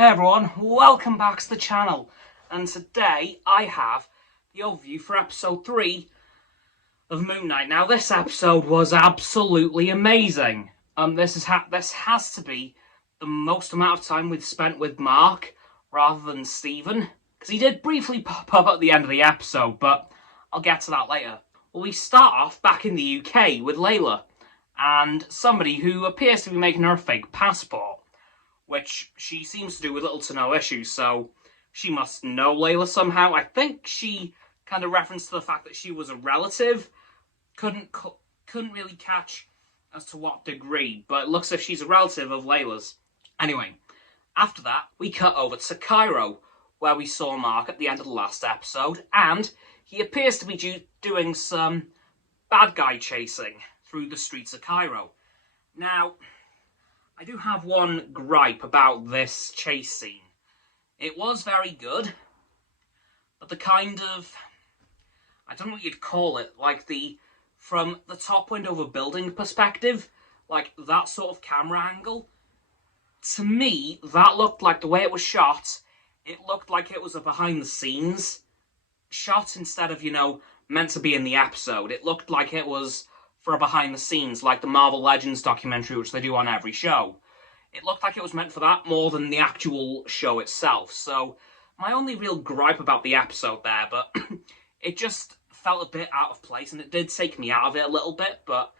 Hey everyone, welcome back to the channel, and today I have the overview for episode 3 of Moon Knight. Now this episode was absolutely amazing. This has to be the most amount of time we've spent with Mark rather than Stephen, because he did briefly pop up at the end of the episode, but I'll get to that later. Well, we start off back in the UK with Layla, and somebody who appears to be making her a fake passport, which she seems to do with little to no issue, so she must know Layla somehow. I think she kind of referenced to the fact that she was a relative. Couldn't really catch as to what degree, but it looks as if she's a relative of Layla's. Anyway, after that, we cut over to Cairo, where we saw Mark at the end of the last episode, and he appears to be doing some bad guy chasing through the streets of Cairo. Now, I do have one gripe about this chase scene. It was very good, but the kind of, I don't know what you'd call it, like from the top window of a building perspective, like that sort of camera angle, to me, that looked like the way it was shot, it looked like it was a behind the scenes shot instead of, meant to be in the episode. It looked like it was for a behind the scenes, like the Marvel Legends documentary, which they do on every show. It looked like it was meant for that more than the actual show itself. So, my only real gripe about the episode there, but it just felt a bit out of place, and it did take me out of it a little bit, but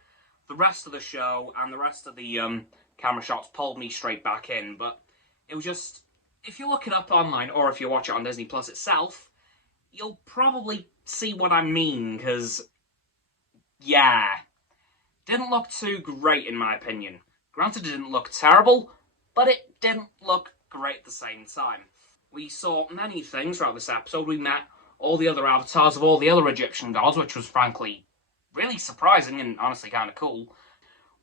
the rest of the show and the rest of the camera shots pulled me straight back in. But it was just, if you look it up online, or if you watch it on Disney Plus itself, you'll probably see what I mean, because, yeah, didn't look too great in my opinion. Granted, it didn't look terrible, but it didn't look great at the same time. We saw many things throughout this episode. We met all the other avatars of all the other Egyptian gods, which was frankly really surprising and honestly kind of cool.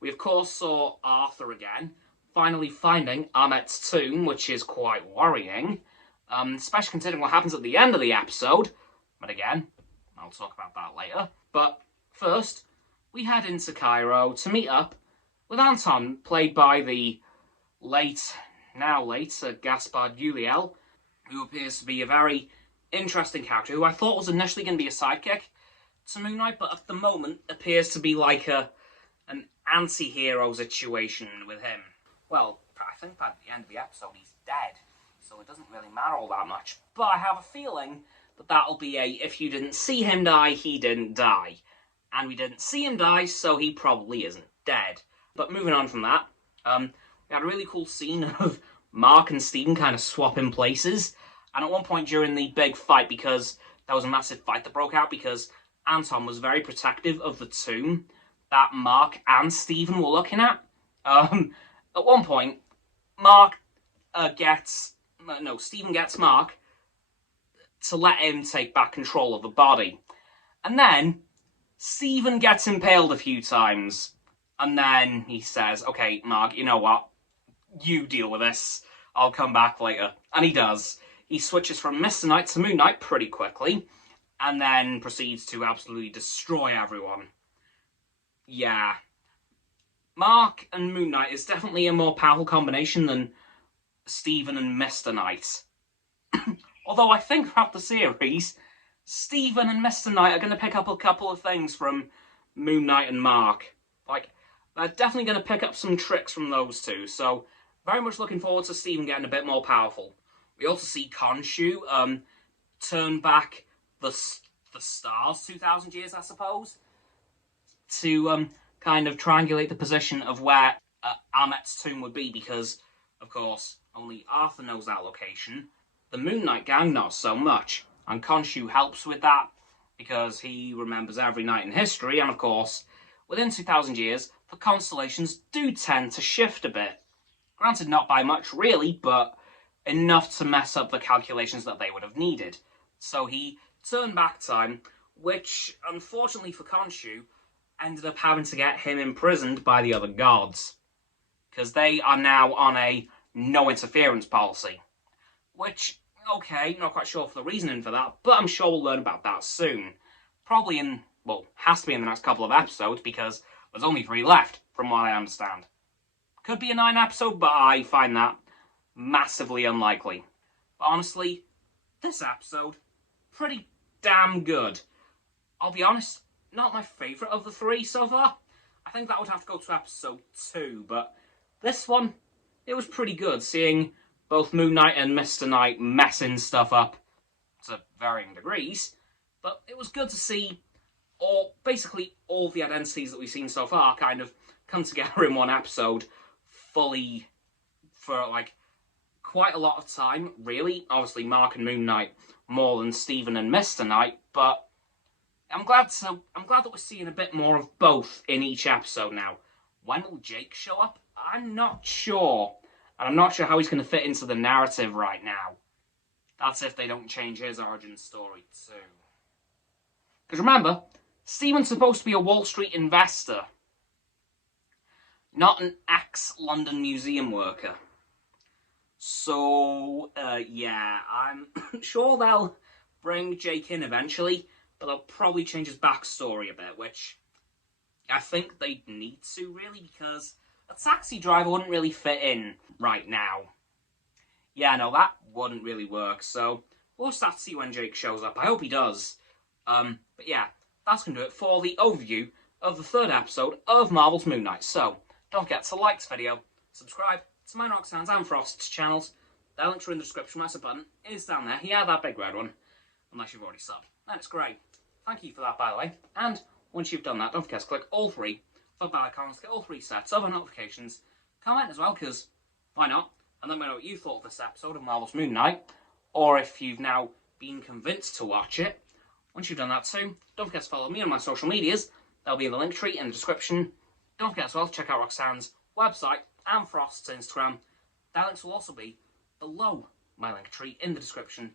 We of course saw Arthur again, finally finding Ahmet's tomb, which is quite worrying, especially considering what happens at the end of the episode. But again, I'll talk about that later. But first, we head into Cairo to meet up with Anton, played by the now late Gaspard Ulliel, who appears to be a very interesting character, who I thought was initially going to be a sidekick to Moon Knight, but at the moment appears to be like an anti-hero situation with him. Well, I think by the end of the episode he's dead, so it doesn't really matter all that much. But I have a feeling that that'll be if you didn't see him die, he didn't die. And we didn't see him die, so he probably isn't dead. But moving on from that, we had a really cool scene of Mark and Stephen kind of swapping places. And at one point during the big fight, because there was a massive fight that broke out, because Anton was very protective of the tomb that Mark and Stephen were looking at. At one point, Stephen gets Mark to let him take back control of the body. And then Stephen gets impaled a few times. And then he says, okay, Mark, you know what? You deal with this. I'll come back later. And he does. He switches from Mr. Knight to Moon Knight pretty quickly. And then proceeds to absolutely destroy everyone. Yeah. Mark and Moon Knight is definitely a more powerful combination than Stephen and Mr. Knight. Although I think throughout the series, Stephen and Mr. Knight are going to pick up a couple of things from Moon Knight and Mark. Like, they're definitely going to pick up some tricks from those two, so very much looking forward to Stephen getting a bit more powerful. We also see Khonshu turn back the stars 2,000 years, I suppose, to kind of triangulate the position of where Ahmet's tomb would be, because, of course, only Arthur knows that location. The Moon Knight gang not so much, and Khonshu helps with that, because he remembers every night in history, and of course, within 2,000 years, the constellations do tend to shift a bit. Granted, not by much, really, but enough to mess up the calculations that they would have needed. So he turned back time, which, unfortunately for Khonshu, ended up having to get him imprisoned by the other gods. Because they are now on a no-interference policy. Which, okay, not quite sure for the reasoning for that, but I'm sure we'll learn about that soon. Probably has to be in the next couple of episodes, because there's only 3 left, from what I understand. Could be a 9 episode, but I find that massively unlikely. But honestly, this episode, pretty damn good. I'll be honest, not my favourite of the three so far. I think that would have to go to episode 2, but this one, it was pretty good, seeing both Moon Knight and Mr. Knight messing stuff up to varying degrees. But it was good to see basically all the identities that we've seen so far kind of come together in one episode fully for like quite a lot of time, really. Obviously, Mark and Moon Knight more than Stephen and Mr. Knight, but I'm glad that we're seeing a bit more of both in each episode now. When will Jake show up? I'm not sure. And I'm not sure how he's going to fit into the narrative right now. That's if they don't change his origin story too. Because remember, Stephen's supposed to be a Wall Street investor, not an ex-London museum worker. So, yeah, I'm sure they'll bring Jake in eventually, but they'll probably change his backstory a bit, which I think they need to, really, because a taxi driver wouldn't really fit in right now. Yeah, no, that wouldn't really work, so we'll just have to see when Jake shows up. I hope he does. But yeah, that's going to do it for the overview of the 3rd episode of Marvel's Moon Knight. So, don't forget to like this video, subscribe to my Roxanne's and Frost's channels. Their links are in the description. My sub button is down there. Yeah, that big red one. Unless you've already subbed. That's great. Thank you for that, by the way. And once you've done that, don't forget to click all 3 for bell icons to get all 3 sets of notifications. Comment as well, because why not? And let me know what you thought of this episode of Marvel's Moon Knight, or if you've now been convinced to watch it. Once you've done that too, don't forget to follow me on my social medias. They'll be in the link tree in the description. Don't forget as well to check out Roxanne's website and Frost's Instagram. Their links will also be below my link tree in the description.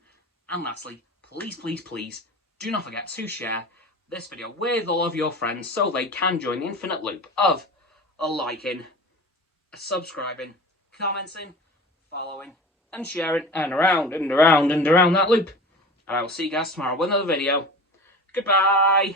And lastly, please, please, please, do not forget to share this video with all of your friends so they can join the infinite loop of a liking, a subscribing, commenting, following, and sharing, and around and around and around that loop. And I will see you guys tomorrow with another video. Goodbye!